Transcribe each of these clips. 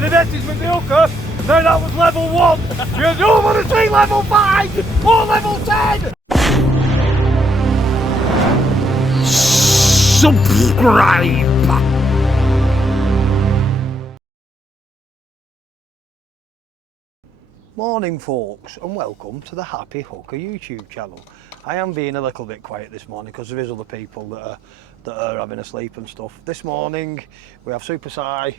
when it enters with the hooker, then that was level 1. You don't want to see level 5 or level 10. Subscribe. Morning folks, and welcome to the Happy Hooker YouTube channel. I am being a little bit quiet this morning because there is other people that are having a sleep and stuff. This morning we have Super Si,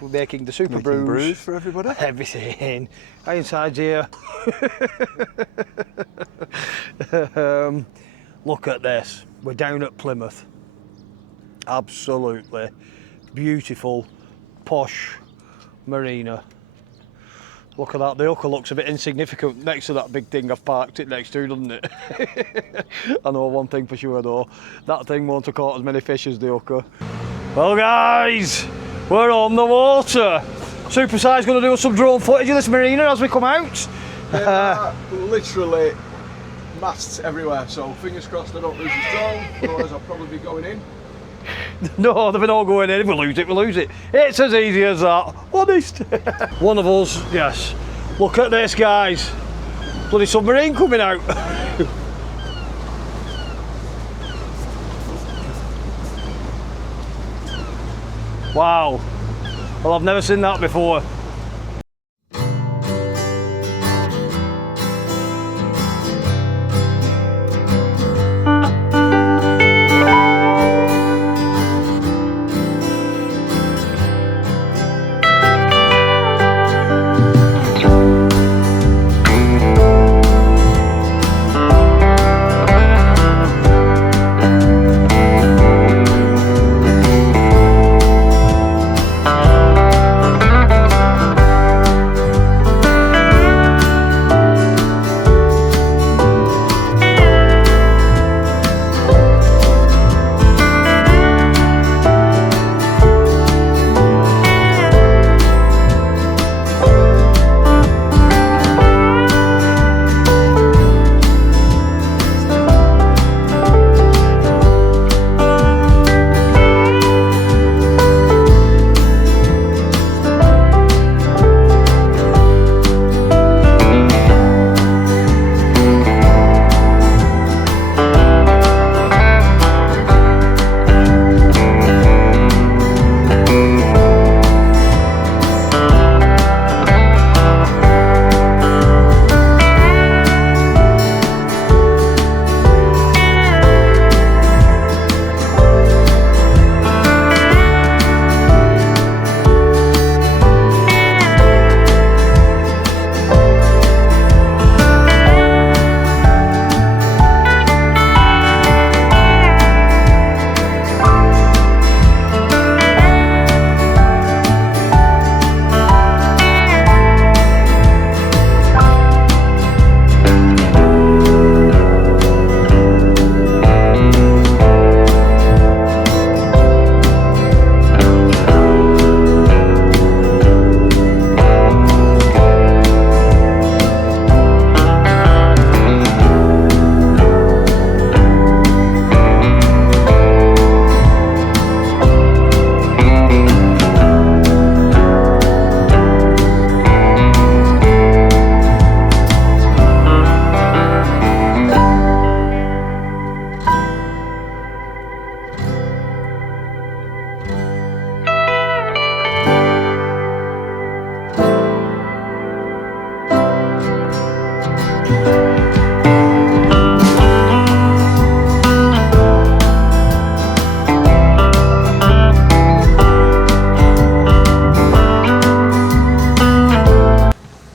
we're making the Super brews for everybody. Everything. Inside's here. Look at this. We're down at Plymouth. Absolutely beautiful, posh marina. Look at that, the hooker looks a bit insignificant next to that big thing I've parked it next to, doesn't it? I know one thing for sure though, that thing won't have caught as many fish as the hooker. Well guys, we're on the water. Super Si's going to do some drone footage of this marina as we come out. There are literally masts everywhere, so fingers crossed I don't lose the drone, otherwise I'll probably be going in. No, they've been all going in. If we lose it, we lose it. It's as easy as that. Honest. One of us, yes. Look at this, guys. Bloody submarine coming out. Wow. Well, I've never seen that before.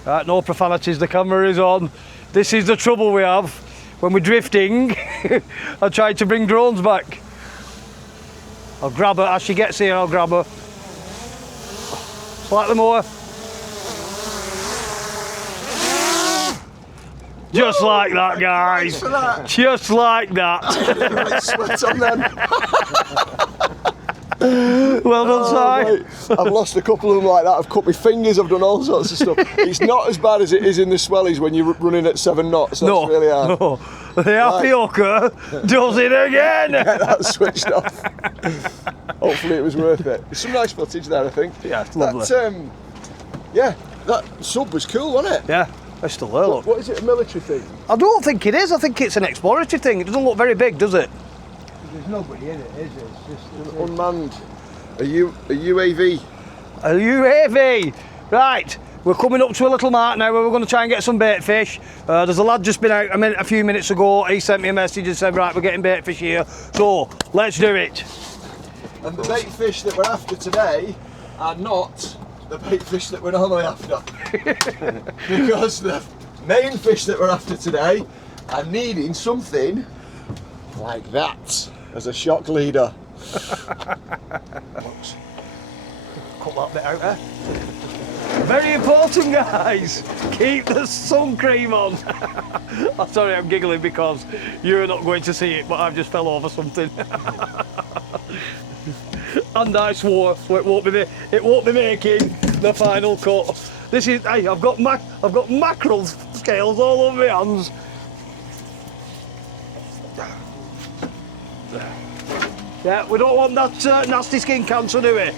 Right, no profanities, the camera is on. This is the trouble we have when we're drifting and trying to bring drones back. I'll grab her as she gets here, I'll grab her. Slightly more. Just like that, guys. Thanks for that. Just like that. Sweat on them. Well done, Si. Mate, I've lost a couple of them like that. I've cut my fingers. I've done all sorts of stuff. It's not as bad as it is in the swellies when you're running at 7 knots. That's really hard. No. The happy hooker does it again. Get that switched off. Hopefully it was worth it. There's some nice footage there, I think. Yeah, it's lovely. Yeah, that sub was cool, wasn't it? Yeah, it's still there, look. What is it, a military thing? I don't think it is. I think it's an exploratory thing. It doesn't look very big, does it? There's nobody in it, is there? It's just An unmanned. A UAV. A UAV. Right, we're coming up to a little mark now where we're going to try and get some bait fish. There's a lad just been out a few minutes ago. He sent me a message and said, right, we're getting bait fish here. So, let's do it. And the bait fish that we're after today are not the bait fish that we're normally after. Because the main fish that we're after today are needing something like that as a shock leader. Cut that bit out there. Very important, guys. Keep the sun cream on. I'm sorry, I'm giggling because you're not going to see it, but I've just fell over something. And I swore, so it won't be making the final cut. This is, hey, I've got mackerel scales all over my hands. Yeah, we don't want that nasty skin cancer, do we?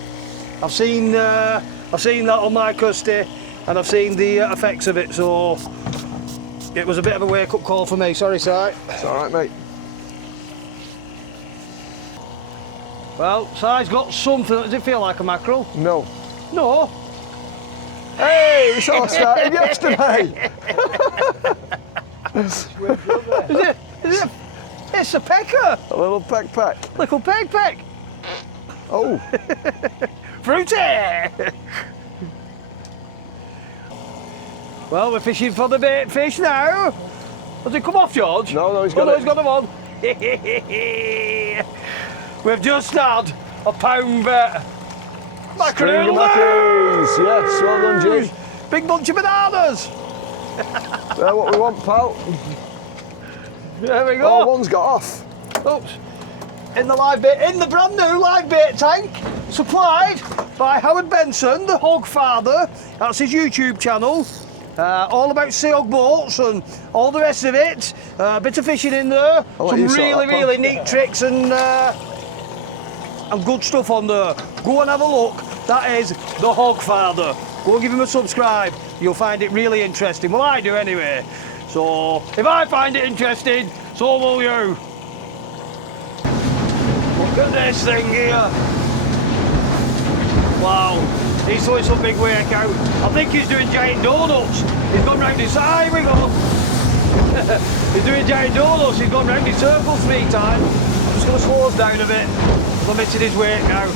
I've seen that on my custy, and I've seen the effects of it. So it was a bit of a wake-up call for me. Sorry, Si. It's all right, mate. Well, Si's got something. Does it feel like a mackerel? No. No. Hey, it's all started yesterday. Is it? It's a pecker. A little peck. Little peck. Oh. Fruity. Well, we're fishing for the bait fish now. Has it come off, George? No, he's got it. He's got them on. We've just had a pound bait. Mackerel. Mackerels. Yes, well done, Jim. Big bunch of bananas. They're what we want, pal. There we Oh, go. one's got off. Oops. In the brand new live bait tank, supplied by Howard Benson, the Hog Father. That's his YouTube channel. All about sea hog boats and all the rest of it. A bit of fishing in there. I'll let Some you sort really, that, pal. really neat tricks and good stuff on there. Go and have a look. That is the Hog Father. Go and give him a subscribe. You'll find it really interesting. Well, I do anyway. So if I find it interesting, so will you. Look at this thing here. Wow, he's doing some big work out. I think he's doing giant donuts. He's gone round his side, we go. He's doing giant donuts, he's gone round his circle 3 times. I'm just going to slow us down a bit. I'm missing his weight now.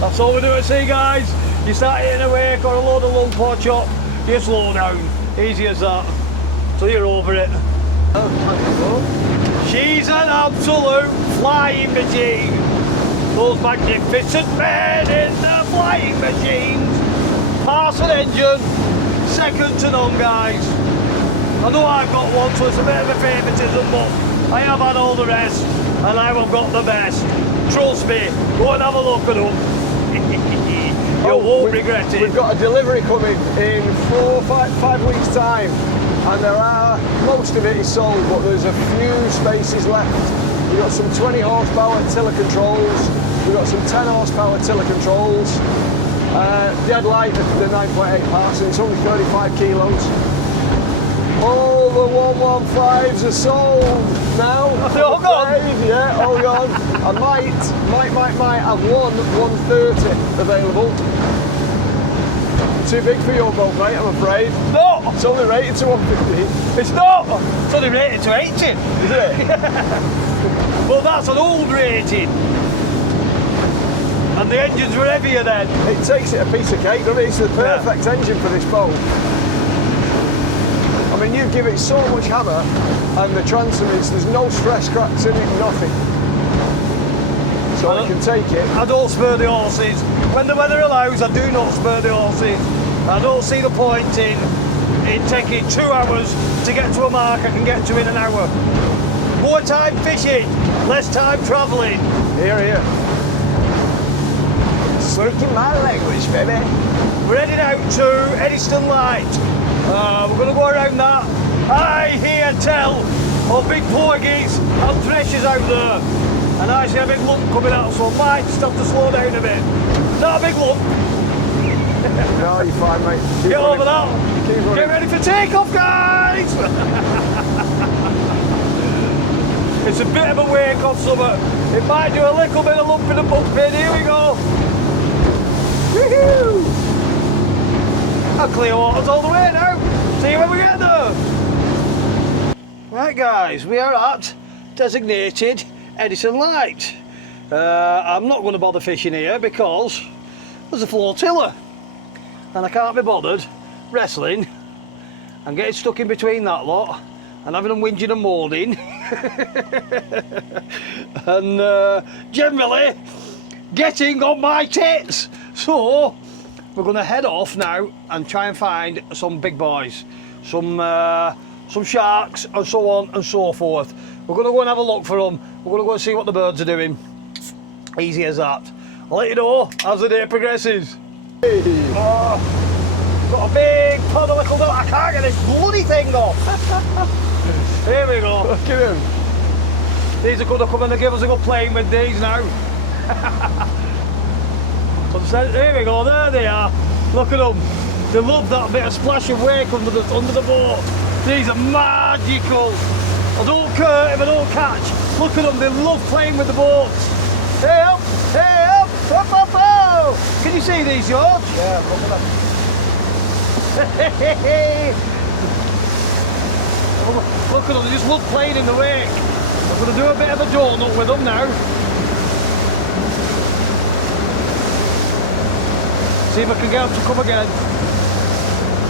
That's all we do at sea, guys. You start hitting a wake or a load of lump or chop, you slow down. Easy as that. So you're over it. She's an absolute flying machine. Those magnificent men in the flying machines. Parsun engine, second to none, guys. I know I've got one, so it's a bit of a favouritism, but I have had all the rest, and now I've got the best. Trust me, go and have a look at them. You won't regret it. We've got a delivery coming in 4 or 5 weeks' time, and most of it is sold, but there's a few spaces left. We've got some 20 horsepower tiller controls, we've got some 10 horsepower tiller controls, dead light, the 9.8 Parsun, it's only 35 kilos. All the 115s are sold now. They're all gone? Yeah, all gone. I might have one 130 available. Too big for your boat, mate, I'm afraid. No! It's only rated to 150. It's not! It's only rated to 80. Is it? Well, that's an old rating. And the engines were heavier then. It takes it a piece of cake, doesn't it? It's the perfect engine for this boat. I mean, you give it so much hammer, and the transom there's no stress cracks in it, nothing. So it can take it. I don't spur the horses. When the weather allows, I do not spur the horses. I don't see the point in taking 2 hours to get to a mark I can get to in an hour. More time fishing, less time travelling. Here, here. Speaking my language, baby. We're heading out to Eddystone Light. We're going to go around that. I hear tell of big porgies and threshers out there. And I see a big lump coming out, so I might just have to slow down a bit. Not a big lump. No, you're fine, mate. Keep Get running. over that. Keep running. Get ready for takeoff, guys! It's a bit of a wake off summer. It might do a little bit of lumping and bumping. Here we go. Woohoo! I'll clear waters all the way now. See you when we get there. Right, guys, we are at designated Eddystone Light. I'm not going to bother fishing here because there's a flotilla. And I can't be bothered wrestling and getting stuck in between that lot and having them whinging and moaning and generally getting on my tits. So we're going to head off now and try and find some big boys, some sharks and so on and so forth. We're going to go and have a look for them. We're going to go and see what the birds are doing. Easy as that. I'll let you know as the day progresses. Oh, got a big pod of little. I can't get this bloody thing off. Here we go. Look at him. These are going to come and give us a good playing with these now. Here we go. There they are. Look at them. They love that bit of splash of wake under the boat. These are magical. I don't care if I don't catch. Look at them. They love playing with the boats. Hey up! Hey up! Up, up, up! Can you see these, George? Yeah, look at that. Look at them, they just love playing in the wake. I'm going to do a bit of a donut with them now. See if I can get them to come again.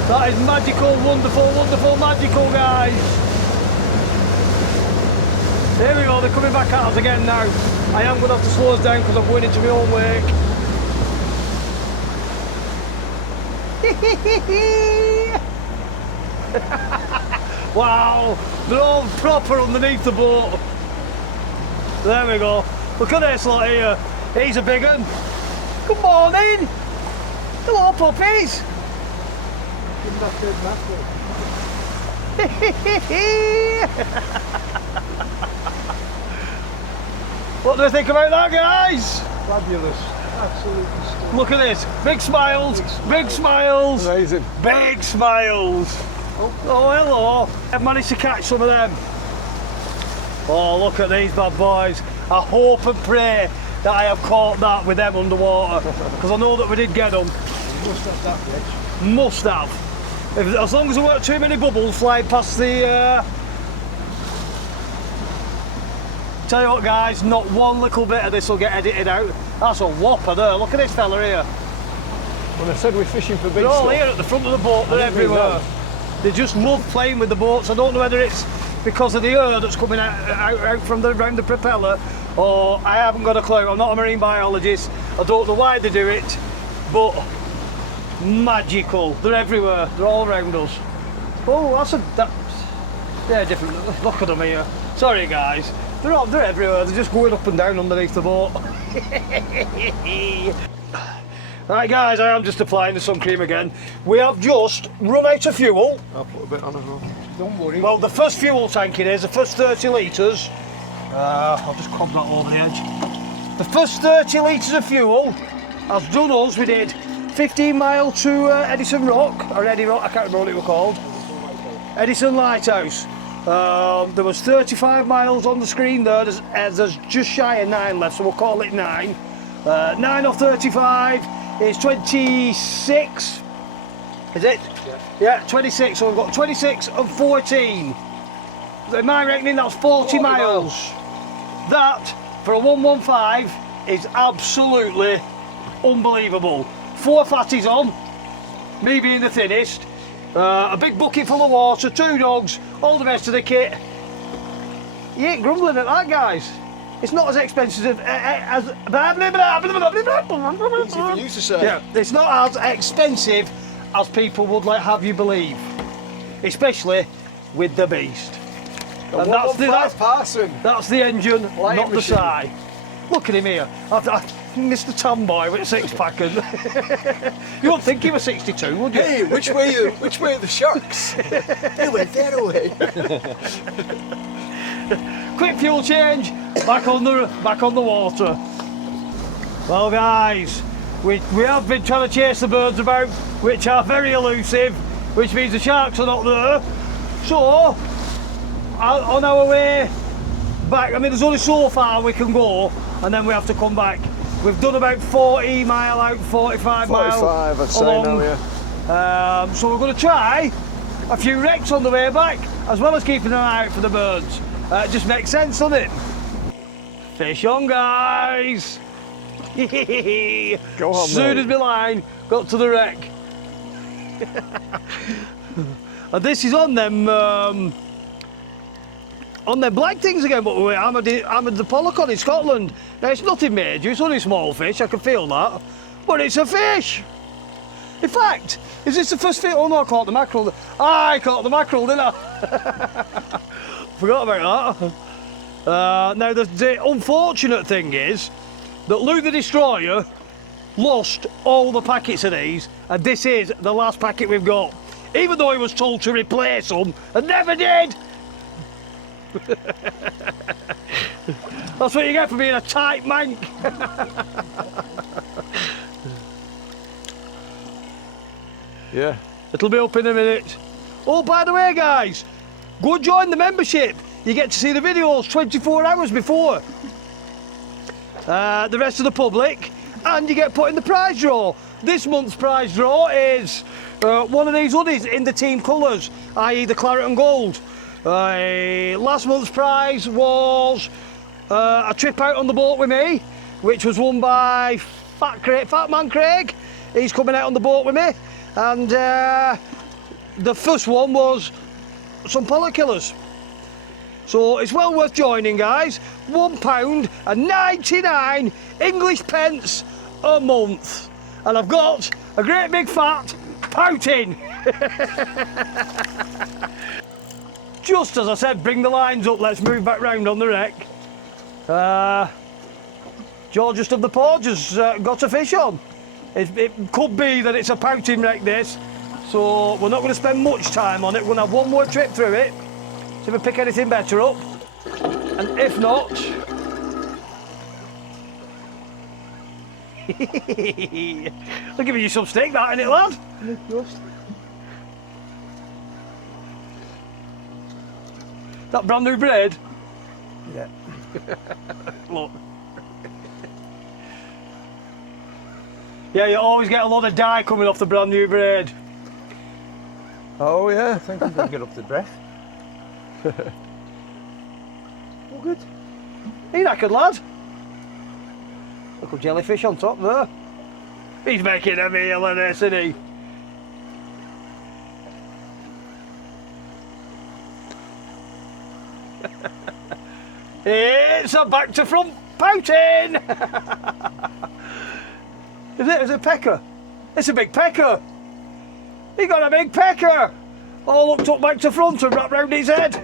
That is magical, wonderful, wonderful, magical, guys. There we go, they're coming back at us again now. I am going to have to slow us down because I'm going into my own wake. Wow, they're all proper underneath the boat. There we go. Look at this lot here. He's a big one. Good morning. Hello, puppies. Give that big What do you think about that, guys? Fabulous. Absolutely stunning. Look at this. Big smiles. Big smiles. Amazing. Big smiles. Oh, hello. I've managed to catch some of them. Oh, look at these bad boys. I hope and pray that I have caught that with them underwater. Because I know that we did get them. You must have that rich. Must have. As long as there weren't too many bubbles flying past the... Tell you what, guys, not one little bit of this will get edited out. That's a whopper there. Look at this fella here. When I said we're fishing for big They're all stuff. here at the front of the boat. They're everywhere. They just love playing with the boats. I don't know whether it's because of the air that's coming out from around the propeller, or I haven't got a clue. I'm not a marine biologist. I don't know why they do it, but magical. They're everywhere. They're all around us. Oh, they're different. Look at them here. Sorry, guys. They're everywhere. They're just going up and down underneath the boat. Right, guys, I am just applying the sun cream again. We have just run out of fuel. I'll put a bit on as well. Don't worry. Well, the first fuel tank it is, the first 30 litres. I'll just cob that over the edge. The first 30 litres of fuel has done us. We did 15 mile to Eddystone Rock, or Eddy Rock, I can't remember what it was called. Eddystone Lighthouse. There was 35 miles on the screen there. There's just shy of 9 left, so we'll call it 9. 9 of 35 is 26. Is it? Yeah, 26. So we've got 26 and 14. In my reckoning, that's 40 miles. That, for a 115, is absolutely unbelievable. 4 fatties on, me being the thinnest. A big bucket full of water, 2 dogs, all the rest of the kit. You ain't grumbling at that, guys. It's not as expensive as... Easy for you to say. Yeah, it's not as expensive as people would have you believe. Especially with the beast. And that's Parsun. that's the engine, Light not the machine. side. Look at him here. Mr. Tamboy with a six-pack. And you wouldn't think he was 62, would you? Hey, which way are the sharks? They went that way. Quick fuel change, back on the water. Well guys, we have been trying to chase the birds about, which are very elusive, which means the sharks are not there. So, on our way back, I mean there's only so far we can go and then we have to come back. We've done about 40 mile out, 45 mile 45, I'd say along. now, yeah. So we're going to try a few wrecks on the way back, as well as keeping an eye out for the birds. It just makes sense, doesn't it? Fish on, guys! Go on, Soon mate. as my line got to the wreck. And this is on them black things again, but we hammered the pollock on in Scotland. Now it's nothing major, it's only small fish, I can feel that. But it's a fish! In fact, is this the first fish? Oh no, I caught the mackerel. I caught the mackerel, didn't I? Forgot about that. Now the unfortunate thing is that Lou the Destroyer lost all the packets of these, and this is the last packet we've got. Even though he was told to replace them, and never did! That's what you get for being a tight mank. Yeah. It'll be up in a minute. Oh, by the way, guys, go join the membership. You get to see the videos 24 hours before the rest of the public, and you get put in the prize draw. This month's prize draw is one of these hoodies in the team colours, i.e. the claret and gold. Last month's prize was a trip out on the boat with me, which was won by Fat Man Craig. He's coming out on the boat with me. And the first one was some pollock killers. So it's well worth joining, guys. £1.99 English pence a month. And I've got a great big fat pouting. Just as I said, bring the lines up, let's move back round on the wreck. Georgiest of the Porge has got a fish on. It could be that it's a pouting wreck, this, so we're not going to spend much time on it. We're going to have one more trip through it, see if we pick anything better up, and if not... They're giving you some steak, that, ain't it, lad? That brand new braid? Yeah. Look. Yeah, you always get a lot of dye coming off the brand new braid. Oh yeah. I think I'm going to get up to breath. All good. Ain't that good, lad? Little jellyfish on top there. He's making a meal of this, isn't he? It's a back to front pouting! Is it a pecker? It's a big pecker! He got a big pecker! All looked up back to front and wrapped round his head.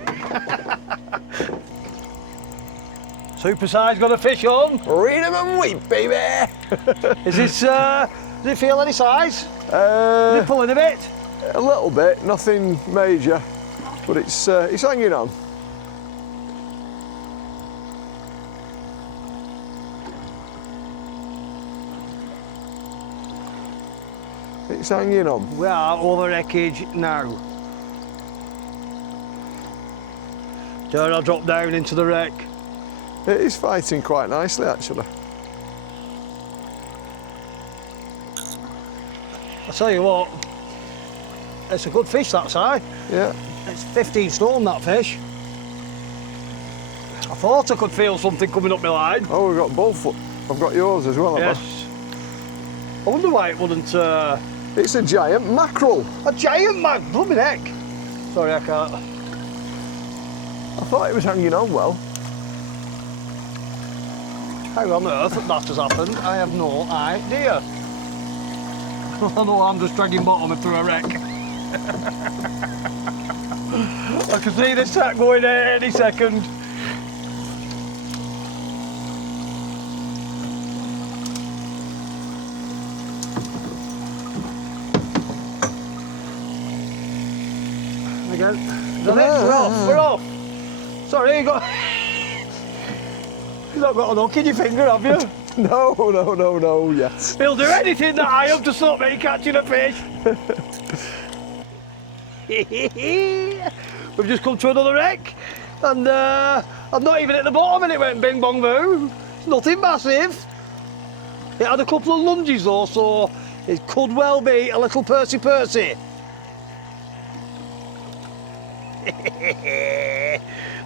Super size got a fish on. Read 'em and weep, baby. Is this, does it feel any size? Is it pulling a bit? A little bit, nothing major, but it's hanging on. It's hanging on. We are over wreckage now. There, I'll drop down into the wreck. It is fighting quite nicely, actually. I tell you what, it's a good fish, that side. Yeah. It's 15 stone, that fish. I thought I could feel something coming up my line. Oh, we've got both. I've got yours as well, haven't Yes. I wonder why it wouldn't. I? It's a giant mackerel. A giant man, blooming heck. Sorry, I can't. I thought it was hanging on well. How on earth that has happened, I have no idea. I know I'm just dragging bottom through a wreck. I can see this tack going any second. Again. Is that it? We're off. We're off. Sorry, you got. You've not got a hook in your finger, have you? No, yes. He'll do anything that I am to stop me catching a fish. We've just come to another wreck, and I'm not even at the bottom, and it went bing bong boom. It's nothing massive. It had a couple of lunges though, so it could well be a little Percy.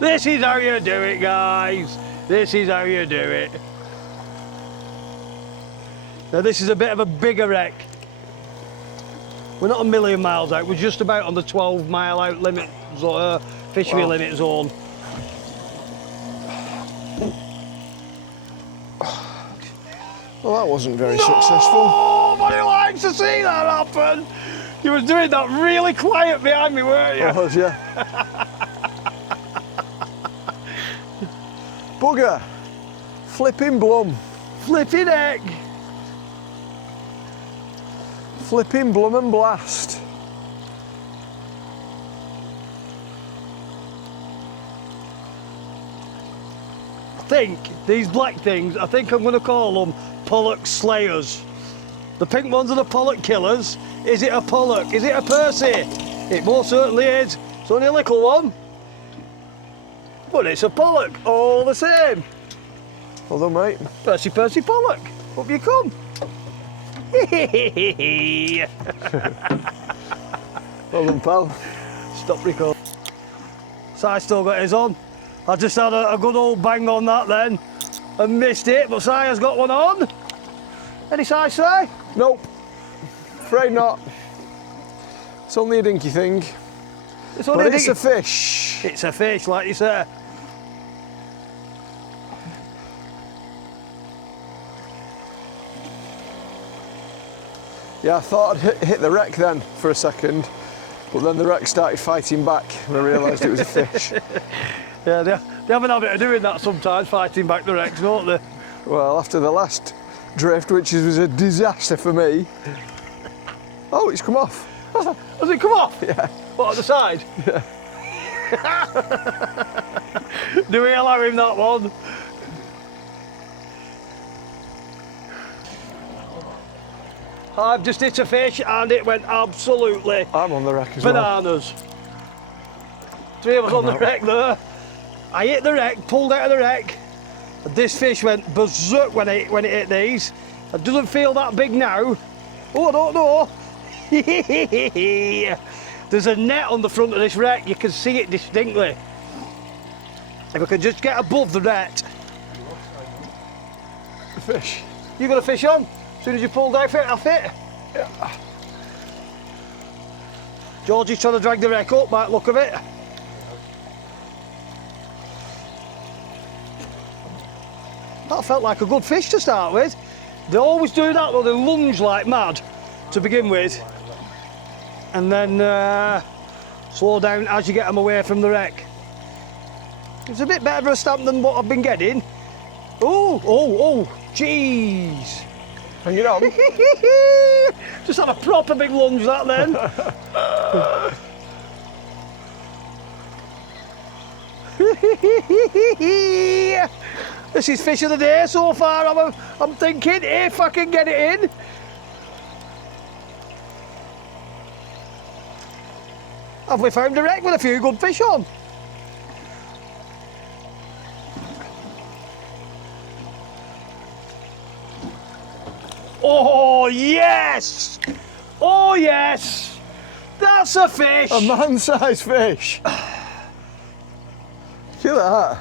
This is how you do it, guys. This is how you do it. Now this is a bit of a bigger wreck. We're not a million miles out, we're just about on the 12-mile out limit, fishery limit zone. Well, that wasn't very successful. Nobody likes to see that happen. You was doing that really quiet behind me, weren't you? I was, yeah. Bugger. Flipping blum. Flipping heck. Flipping blum and blast. I think these black things, I think I'm going to call them pollock slayers. The pink ones are the pollock killers. Is it a pollock? Is it a Percy? It most certainly is. It's only a little one. But it's a pollock, all the same. Well done, mate. Percy pollock. Up you come. Well done, pal. Stop recording. Si still got his on. I just had a good old bang on that then and missed it, but Si has got one on. Any size, Si? Nope. Afraid not. It's only a dinky thing. It's only But it's a fish. It's a fish, like you say. Yeah, I thought I'd hit the wreck then for a second, but then the wreck started fighting back and I realised it was a fish. Yeah, they have a habit of doing that sometimes, fighting back the wrecks, don't they? Well, after the last drift, which was a disaster for me. Oh, it's come off. Has it come off? Yeah. What, on the side? Yeah. Do we allow him that one? I've just hit a fish and it went absolutely I'm on the wreck as well. bananas. Three of us on the wreck there. I hit the wreck, pulled out of the wreck, and this fish went berserk when it hit these. It doesn't feel that big now. Oh, I don't know. There's a net on the front of this wreck, you can see it distinctly. If I can just get above the net. The fish. You got a fish on? As soon as you pulled out off it? Yeah. Georgie's trying to drag the wreck up, by the look of it. That felt like a good fish to start with. They always do that though, they lunge like mad to begin with. And then slow down as you get them away from the wreck. It's a bit better of a stamp than what I've been getting. Oh, jeez. Hang it on. Just had a proper big lunge that then. This is fish of the day so far. I'm thinking if I can get it in. Have we found a wreck with a few good fish on? Oh yes! Oh yes! That's a fish! A man-sized fish. Look at that.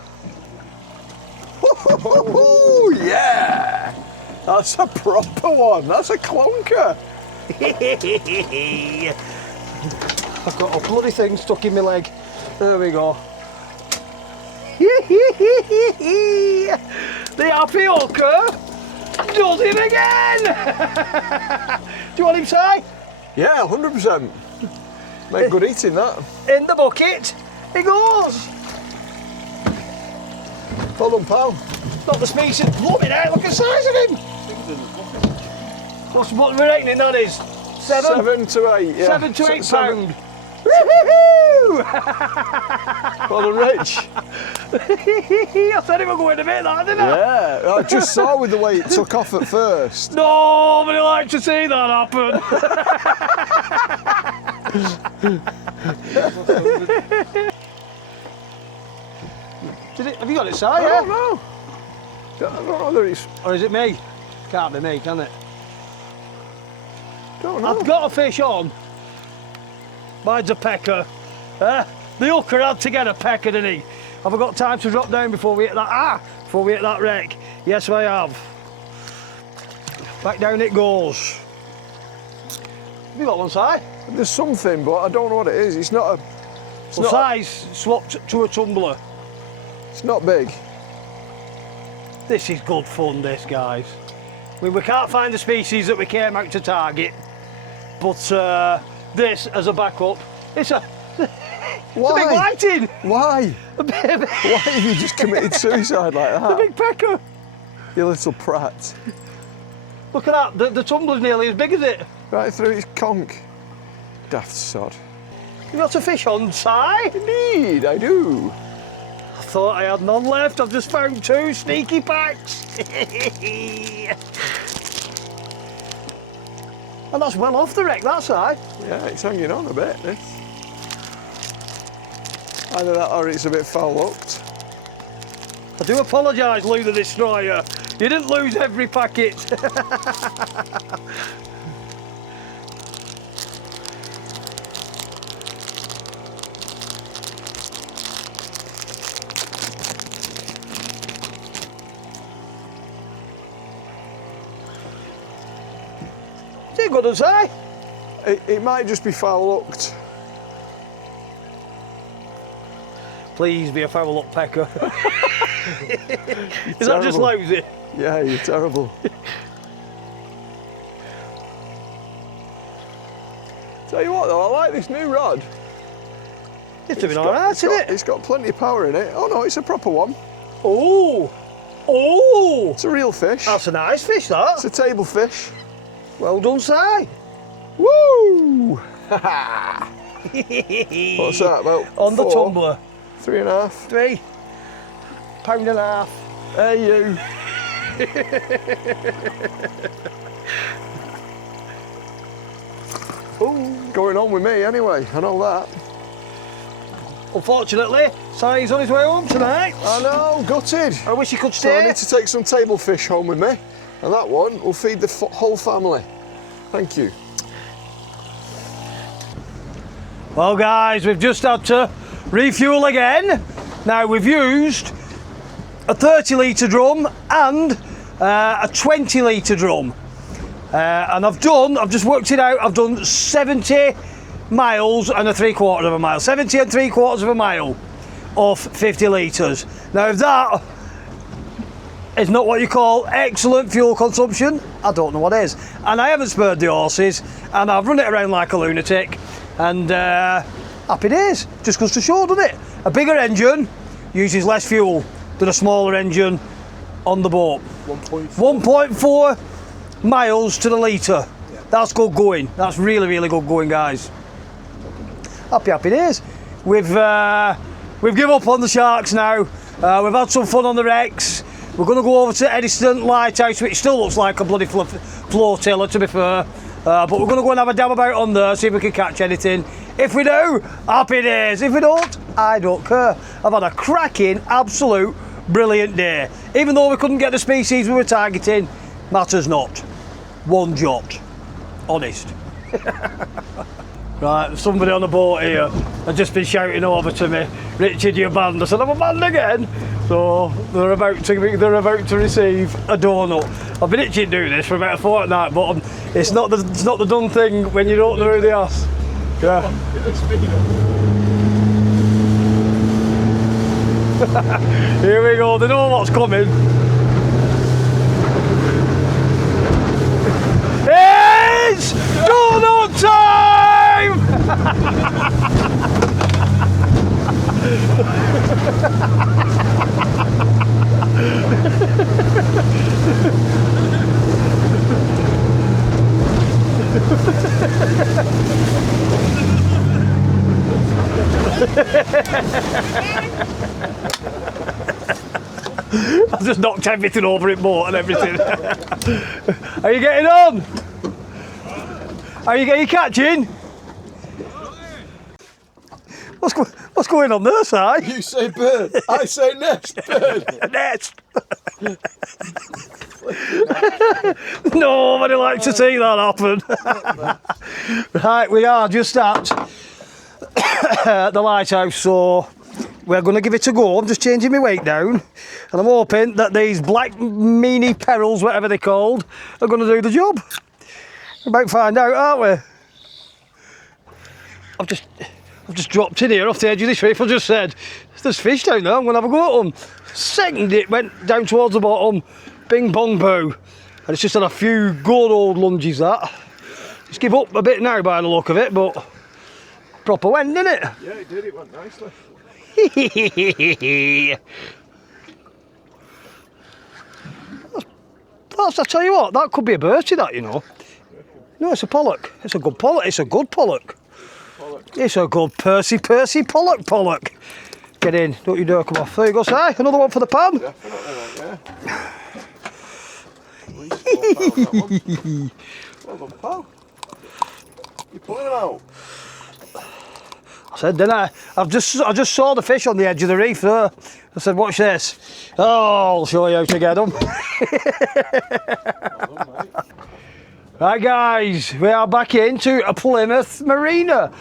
Oh yeah! That's a proper one. That's a clonker. I've got a bloody thing stuck in my leg. There we go. The happy hooker does it again! Do you want him, Si? Yeah, 100%. Make good eating, that. In the bucket, it goes. Well done, pal. Not the species. Blooming out, look at the size of him. What's what we're reckoning that is? 7 to 8, yeah. 7 to 8 pound. Well done, Rich. I said it would go in a bit, that, didn't I? Yeah, I just saw with the way it took off at first. Nobody likes to see that happen. Have you got it, Si? I Yeah? don't know. I don't know whether it's... Or is it me? Can't be me, can it? Don't know. I've got a fish on. Mine's a pecker. The hooker had to get a pecker, didn't he? Have I got time to drop down before we hit that? Before we hit that wreck? Yes, I have. Back down it goes. Have you got one, Si? There's something, but I don't know what it is. It's not a... It's Well, not, Si's swapped to a tumbler. it's not big. This is good fun, this, guys. We can't find the species that we came out to target, but this as a backup, it's a big whiting. Why? A big, Why have you just committed suicide like a that? big pecker. You little prat. Look at that, the tumbler's nearly as big as it. Right through his conch. Daft sod. You got a fish on, Si? Indeed, I do. I thought I had none left, I've just found 2 sneaky packs. And that's well off the wreck, that, Si. Yeah, it's hanging on a bit, this. Either that or it's a bit foul-looked. I do apologise, Lou the Destroyer. You didn't lose every packet. Is it good as I? It might just be foul-looked. Please be a foul up pecker. Is that just terrible. lousy? Yeah, you're terrible. Tell you what though, I like this new rod. It's doing alright, isn't it? It's got plenty of power in it. Oh no, it's a proper one. Oh! Oh! It's a real fish. That's a nice fish, It's that. a table fish. Well done, Si. Woo! What's that, about On the 4, tumbler. 3.5? 3 pound and a half. Hey you. Ooh. Going on with me anyway, I know that. Unfortunately, Si's on his way home tonight. I know, gutted. I wish he could So I stay. need to take some table fish home with me, and that one will feed the whole family. Thank you. Well, guys, we've just had to refuel again. Now, we've used a 30 litre drum and a 20 litre drum. And I've just worked it out, I've done 70 miles and a 3/4 of a mile. 70 and 3/4 of a mile of 50 litres. Now, if that is not what you call excellent fuel consumption, I don't know what is. And I haven't spurred the horses, and I've run it around like a lunatic, and happy days. Just goes to show, doesn't it? A bigger engine uses less fuel than a smaller engine on the boat. 1.4 miles to the litre. Yeah. That's good going. That's really, really good going, guys. Happy days. We've given up on the sharks now. We've had some fun on the wrecks. We're going to go over to Eddiston Lighthouse, which still looks like a bloody flotilla, to be fair. But we're going to go and have a dab about on there, see if we can catch anything. If we do, happy days. If we don't, I don't care. I've had a cracking, absolute, brilliant day. Even though we couldn't get the species we were targeting, matters not. One jot. Honest. Right, there's somebody on the boat here has just been shouting over to me, Richard, you're banned. I said, I'm a banned again. So they're about to receive a donut. I've been itching to do this for about a fortnight, but it's not the done thing when you don't know who they are. Yeah. Here we go. They know what's coming. It's donut time! I've just knocked everything over it, boat and everything. Are you getting on? Are you catching? What's going on there, Si? You say bird, I say nest. Bird. Nest. Nobody likes to see that happen. Right, we are just at the lighthouse, so we're going to give it a go. I'm just changing my weight down, and I'm hoping that these black meanie perils, whatever they're called, are going to do the job. We might find out, aren't we? I've just dropped in here off the edge of this reef. I just said, there's fish down there, I'm going to have a go at them. Second, it went down towards the bottom, bing bong boo. And it's just had a few good old lunges, that. It's give up a bit now by the look of it, but proper went, didn't it? Yeah, it did, it went nicely. I tell you what, that could be a Bertie, that, you know. No, it's a pollock. It's a good pollock. It's a good pollock. It's a good Percy pollock. Get in, don't you dare come off. There you go, Si. Another one for the pan. Definitely, yeah. At least £4 that one. Well done, pal. You're pulling them out. I said, didn't I? I just saw the fish on the edge of the reef there. I said, watch this. Oh, I'll show you how to get them. Well done, mate. Right, guys, we are back into a Plymouth marina.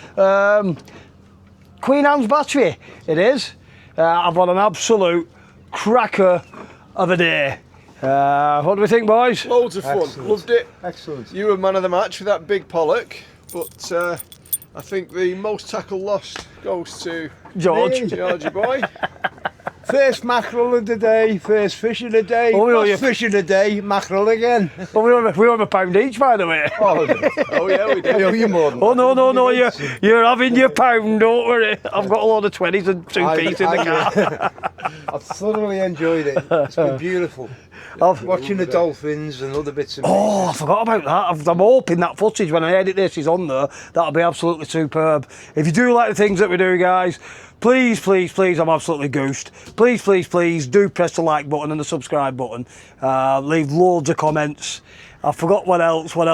Queen Anne's Battery, it is. I've had an absolute cracker of a day. What do we think, boys? Loads of fun. Excellent. Loved it. Excellent. You were man of the match with that big pollock, but I think the most tackle lost goes to George. Georgie boy. First mackerel of the day, first fish of the day, Oh, last yeah. fish of the day, mackerel again. Well, we were a pound each, by the way. Oh, Oh yeah, we did. I owe you more than Oh, that. no, you're having your pound, don't worry. I've got a load of 20s and 2p's in the car. I've thoroughly enjoyed it. It's been beautiful. Watching the dolphins and other bits of Oh, I forgot about that. I'm hoping that footage, when I edit this, is on there. That'll be absolutely superb. If you do like the things that we do, guys, please, I'm absolutely goosed. Please, do press the like button and the subscribe button. Leave loads of comments. I forgot what else. Go and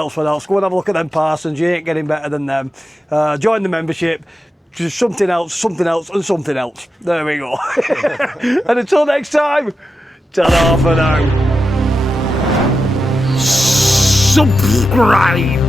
have a look at them Parsons. You ain't getting better than them. Join the membership. Just something else, and something else. There we go. And until next time, ta-da for now. Subscribe.